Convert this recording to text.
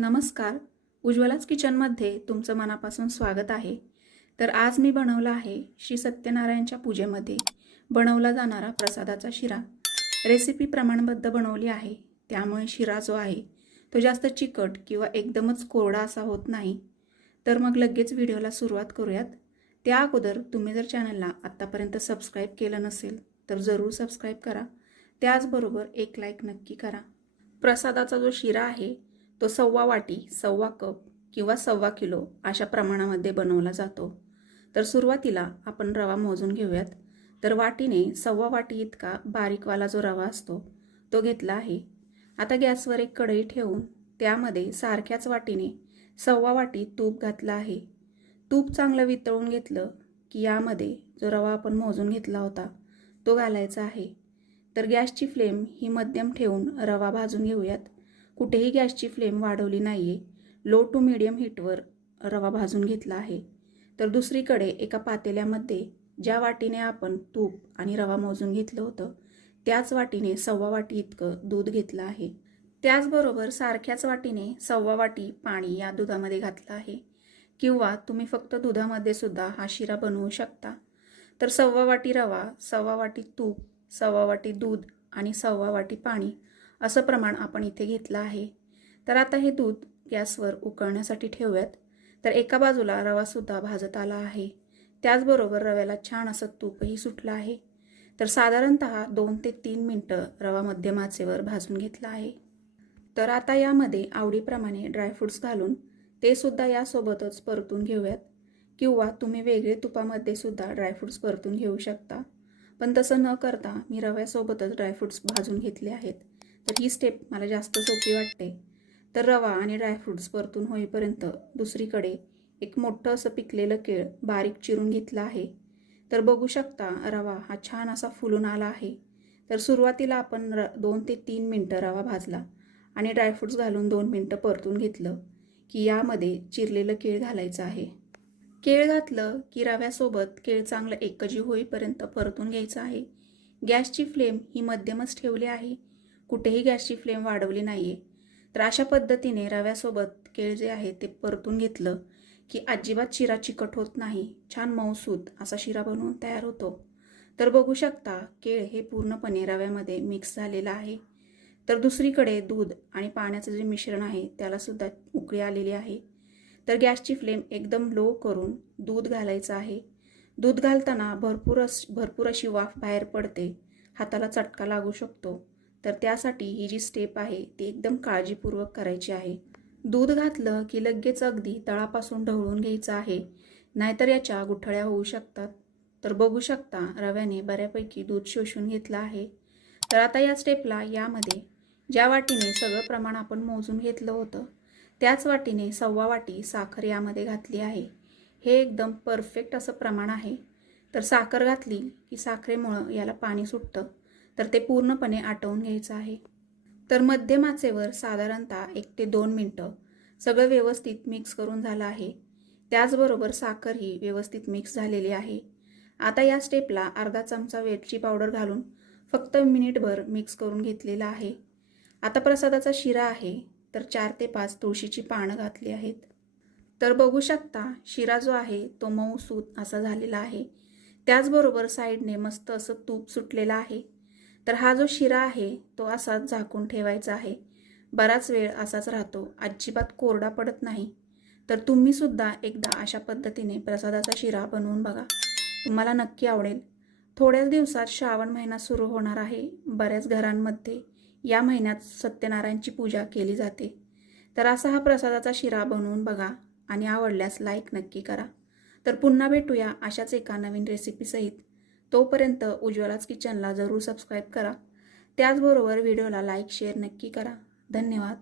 नमस्कार. उज्ज्वलाच किचनमध्ये तुमचं मनापासून स्वागत आहे. तर आज मी बनवला आहे श्री सत्यनारायणच्या पूजेमध्ये बनवला जाणारा प्रसादाचा शिरा. रेसिपी प्रमाणबद्ध बनवली आहे. त्यामुळे शिरा जो आहे तो जास्त चिकट किंवा एकदमच कोरडा असा होत नाही. तर मग लगेच व्हिडिओला सुरुवात करूयात. त्या अगोदर तुम्ही जर चॅनलला आत्तापर्यंत सबस्क्राईब केलं नसेल तर जरूर सबस्क्राईब करा. त्याचबरोबर एक लाईक नक्की करा. प्रसादाचा जो शिरा आहे तो सव्वा वाटी सव्वा कप किंवा सव्वा किलो अशा प्रमाणामध्ये बनवला जातो. तर सुरुवातीला आपण रवा मोजून घेऊयात. तर वाटीने सव्वा वाटी इतका बारीकवाला जो रवा असतो तो घेतला आहे. आता गॅसवर एक कढई ठेवून त्यामध्ये सारख्याच वाटीने सव्वा वाटी तूप घातलं आहे. तूप चांगलं वितळून घेतलं की यामध्ये जो रवा आपण मोजून घेतला होता तो घालायचा आहे. तर गॅसची फ्लेम ही मध्यम ठेवून रवा भाजून घेऊयात. कुठेही गॅसची फ्लेम वाढवली नाही आहे लो टू मिडियम हीटवर रवा भाजून घेतला आहे. तर दुसरीकडे एका पातेल्यामध्ये ज्या वाटीने आपण तूप आणि रवा मोजून घेतलं होतं त्याच वाटीने सव्वा वाटी इतकं दूध घेतलं आहे. त्याचबरोबर सारख्याच वाटीने सव्वा वाटी पाणी या दुधामध्ये घातलं आहे. किंवा तुम्ही फक्त दुधामध्ये सुद्धा हा शिरा बनवू शकता. तर सव्वा वाटी रवा सव्वा वाटी तूप सव्वा वाटी दूध आणि सव्वा वाटी पाणी असं प्रमाण आपण इथे घेतलं आहे. तर आता हे दूध गॅसवर उकळण्यासाठी ठेवूयात. तर एका बाजूला रवासुद्धा भाजत आला आहे. त्याचबरोबर रव्याला छान असं तूपही सुटलं आहे. तर साधारणत दोन ते तीन मिनटं रवा मध्यम आचेवर भाजून घेतला आहे. तर आता यामध्ये आवडीप्रमाणे ड्रायफ्रूट्स घालून ते सुद्धा यासोबतच परतून घेऊयात. किंवा तुम्ही वेगळे तुपामध्ये सुद्धा ड्रायफ्रूट्स परतून घेऊ शकता. पण तसं न करता मी रव्यासोबतच ड्रायफ्रूट्स भाजून घेतले आहेत. तर ही स्टेप मला जास्त सोपी वाटते. तर रवा आणि ड्रायफ्रूट्स परतून होईपर्यंत दुसरीकडे एक मोठं असं पिकलेलं केळ बारीक चिरून घेतलं आहे. तर बघू शकता रवा हा छान असा फुलून आला आहे. तर सुरुवातीला आपण र दोन ते तीन मिनटं रवा भाजला आणि ड्रायफ्रूट्स घालून दोन मिनटं परतून घेतलं की यामध्ये चिरलेलं केळ घालायचं आहे. केळ घातलं की रव्यासोबत केळ चांगलं एकजीव होईपर्यंत परतून घ्यायचं आहे. गॅसची फ्लेम ही मध्यमच ठेवली आहे. कुठेही गॅसची फ्लेम वाढवली नाही आहे तर अशा पद्धतीने रव्यासोबत केळ जे आहे ते परतून घेतलं की अजिबात शिरा चिकट होत नाही. छान मऊसूत असा शिरा बनवून तयार होतो. तर बघू शकता केळ हे पूर्णपणे रव्यामध्ये मिक्स झालेलं आहे. तर दुसरीकडे दूध आणि पाण्याचं जे मिश्रण आहे त्यालासुद्धा उकळी आलेली आहे. तर गॅसची फ्लेम एकदम लो करून दूध घालायचं आहे. दूध घालताना भरपूर अस भरपूर अशी वाफ बाहेर पडते. हाताला चटका लागू शकतो. तर त्यासाठी ही जी स्टेप आहे ती एकदम काळजीपूर्वक करायची आहे. दूध घातलं की लगेच अगदी तळापासून ढवळून घ्यायचं आहे. नाहीतर याच्या गुठळ्या होऊ शकतात. तर बघू शकता रव्याने बऱ्यापैकी दूध शोषून घेतलं आहे. तर आता या स्टेपला यामध्ये ज्या वाटीने सगळं प्रमाण आपण मोजून घेतलं होतं त्याच वाटीने सव्वा वाटी साखर यामध्ये घातली आहे. हे एकदम परफेक्ट असं प्रमाण आहे. तर साखर घातली की साखरेमुळं याला पाणी सुटतं. तर ते पूर्णपणे आटवून घ्यायचं आहे. तर मध्यमाचेवर साधारणतः एक ते दोन मिनटं सगळं व्यवस्थित मिक्स करून झालं आहे. त्याचबरोबर साखर ही व्यवस्थित मिक्स झालेली आहे. आता या स्टेपला अर्धा चमचा वेलची पावडर घालून फक्त मिनिटभर मिक्स करून घेतलेला आहे. आता प्रसादाचा शिरा आहे तर चार ते पाच तुळशीची पानं घातली आहेत. तर बघू शकता शिरा जो आहे तो मऊ सूत असा झालेला आहे. त्याचबरोबर साईडने मस्त असं तूप सुटलेलं आहे. तर हा जो शिरा आहे तो असाच झाकून ठेवायचा आहे. बराच वेळ असाच राहतो. अजिबात कोरडा पडत नाही. तर तुम्हीसुद्धा एकदा अशा पद्धतीने प्रसादाचा शिरा बनवून बघा. तुम्हाला नक्की आवडेल. थोड्याच दिवसात श्रावण महिना सुरू होणार आहे. बऱ्याच घरांमध्ये या महिन्यात सत्यनारायणची पूजा केली जाते. तर असा हा प्रसादाचा शिरा बनवून बघा आणि आवडल्यास लाईक नक्की करा. तर पुन्हा भेटूया अशाच एका नवीन रेसिपीसहित तोपर्यंत उज्ज्वलाच किचनला जरूर सबस्क्राईब करा. त्याचबरोबर व्हिडिओला लाईक शेअर नक्की करा. धन्यवाद.